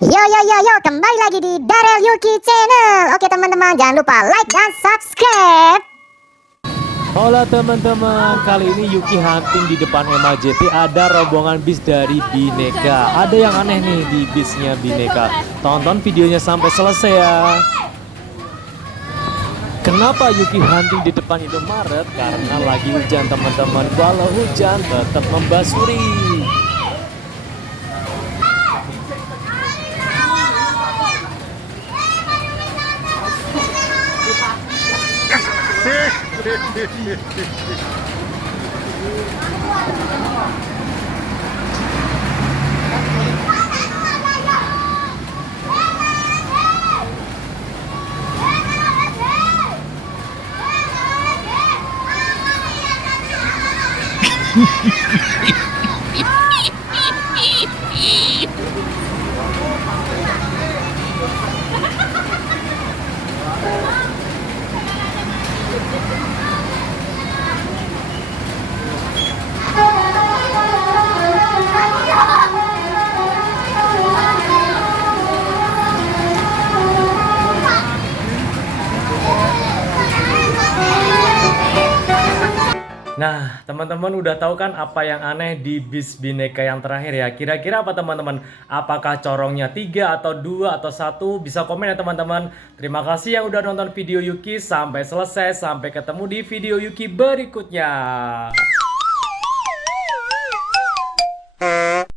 Yo, kembali lagi di Darel Yuki Channel. Oke teman-teman, jangan lupa like dan subscribe. Halo teman-teman, kali ini Yuki hunting di depan MAJT. Ada rombongan bis dari Bineka. Ada yang aneh nih di bisnya Bineka. Tonton videonya sampai selesai ya. Kenapa Yuki hunting di depan Indomaret? Karena lagi hujan teman-teman. Walau hujan tetap membasuri. Nah, teman-teman udah tahu kan apa yang aneh di bis Bineka yang terakhir ya? Kira-kira apa teman-teman? Apakah corongnya 3 atau 2 atau 1? Bisa komen ya teman-teman. Terima kasih yang udah nonton video Yuki sampai selesai. Sampai ketemu di video Yuki berikutnya.